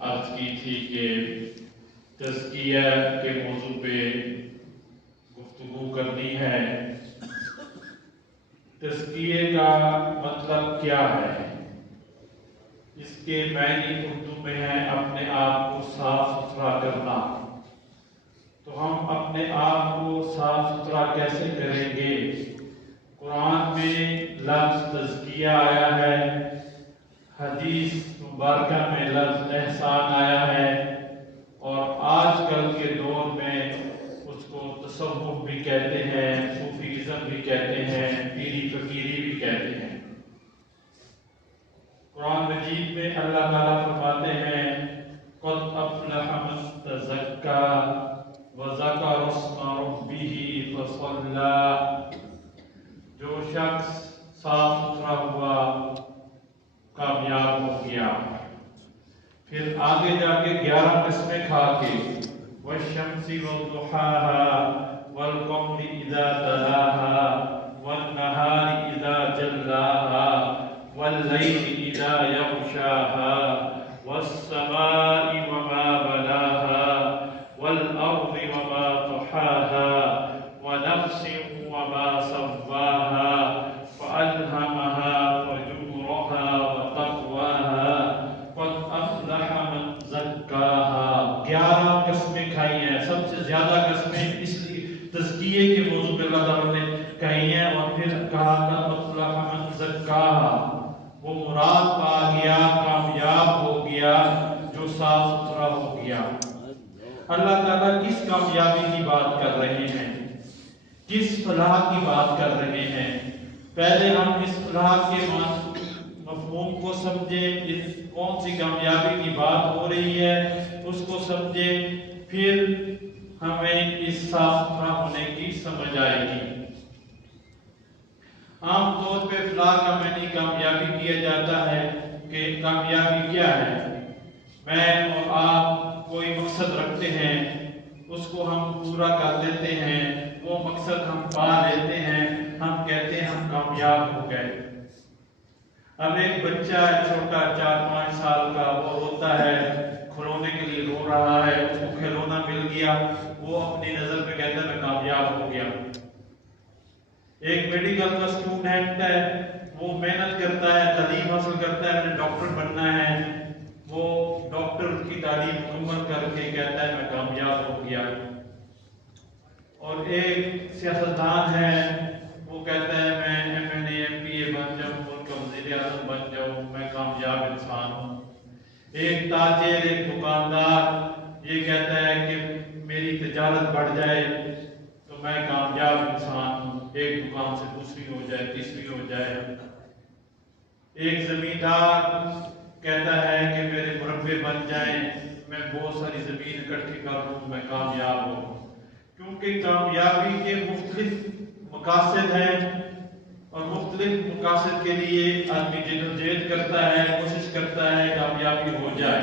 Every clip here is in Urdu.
عرض کی تھی کہ تزکیہ کے موضوع پہ گفتگو کرنی ہے۔ تزکیے کا مطلب کیا ہے؟ اس کے معنی اردو میں ہے اپنے آپ کو صاف ستھرا کرنا۔ تو ہم اپنے آپ کو صاف ستھرا کیسے کریں گے؟ قرآن میں لفظ تزکیہ آیا ہے، حدیث مبارکہ میں لفظ احسان آیا ہے، اور آج کل کے دور میں اس کو تصوف بھی کہتے ہیں، صوفیزم بھی کہتے ہیں، پیری فقیری بھی کہتے ہیں۔ قرآن مجید میں اللہ تعالیٰ فرماتے ہیں قد افلح من تزکیٰ وذکر اسم ربہ فصلی، جو شخص صاف ستھرا ہوا کامیاب ہو گیا۔ پھر آگے جا کے 11 قسمیں کھا کے والشمس وضحاها والقمر اذا تلاها والنهار اذا جلاها والليل اذا يغشاها والسماء وما بناها والارض وما طحاها ونفس وما سواها فألهمها فجورها وتقواها قد افلح من زکاها۔ 11 قسمیں کھائی ہیں، سب سے زیادہ قسمیں اس تزکیے کے موضوع پہ اللہ تعالیٰ نے کہی ہیں، اور پھر کہا قد افلح من زکاها، وہ مراد پا گیا، کامیاب ہو گیا جو صاف ستھرا ہو گیا۔ اللہ تعالیٰ کس کامیابی کی بات کر رہے ہیں؟ کس فلاح کی بات کر رہے ہیں؟ پہلے ہم اس فلاح کے مفہوم کو سمجھیں، کون سی کامیابی کی بات ہو رہی ہے اس کو سمجھیں، پھر ہمیں اس صاف ستھرا ہونے کی سمجھ آئے گی۔ عام طور پہ فلاح کا معنی کامیابی کیا جاتا ہے کہ کامیابی کیا ہے؟ میں اور آپ کوئی مقصد رکھتے ہیں، اس کو ہم پورا کر لیتے ہیں، وہ مقصد ہم پا لیتے ہیں، ہم کہتے ہیں ہم کامیاب ہو گئے۔ اب ایک بچہ چھوٹا 4-5 سال کا، وہ روتا ہے، کھلونے کے لیے رو رہا ہے، اس کو کھلونا مل گیا، وہ اپنی نظر پہ کہتا ہے میں کامیاب ہو گیا۔ ایک میڈیکل کا اسٹوڈنٹ ہے، وہ محنت کرتا ہے، تعلیم حاصل کرتا ہے، میں ڈاکٹر بننا ہے، وہ ڈاکٹر کی تعلیم مکمل کر کے کہتا ہے میں کامیاب ہو گیا۔ اور ایک سیاستدان ہے، وہ کہتا ہے میں MNA MPA بن جاؤں، ملک کا وزیر اعظم بن جاؤں، میں کامیاب انسان ہوں۔ ایک تاجر، ایک دکاندار یہ کہتا ہے کہ میری تجارت بڑھ جائے تو میں کامیاب انسان ہوں، ایک دکان سے دوسری ہو جائے، تیسری ہو جائے۔ ایک زمیندار کہتا ہے کہ میرے مربے بن جائیں، میں بہت ساری زمین اکٹھی کر لوں، میں کامیاب ہوں۔ کیونکہ کامیابی کے مختلف مقاصد ہیں، اور مختلف مقاصد کے لیے آدمی جدوجہد کرتا ہے، کوشش کرتا ہے کامیابی ہو جائے۔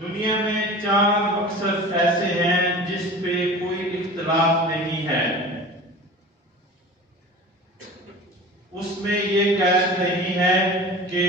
دنیا میں 4 مقصد ایسے ہیں جس پہ کوئی اختلاف نہیں ہے، اس میں یہ قید نہیں ہے کہ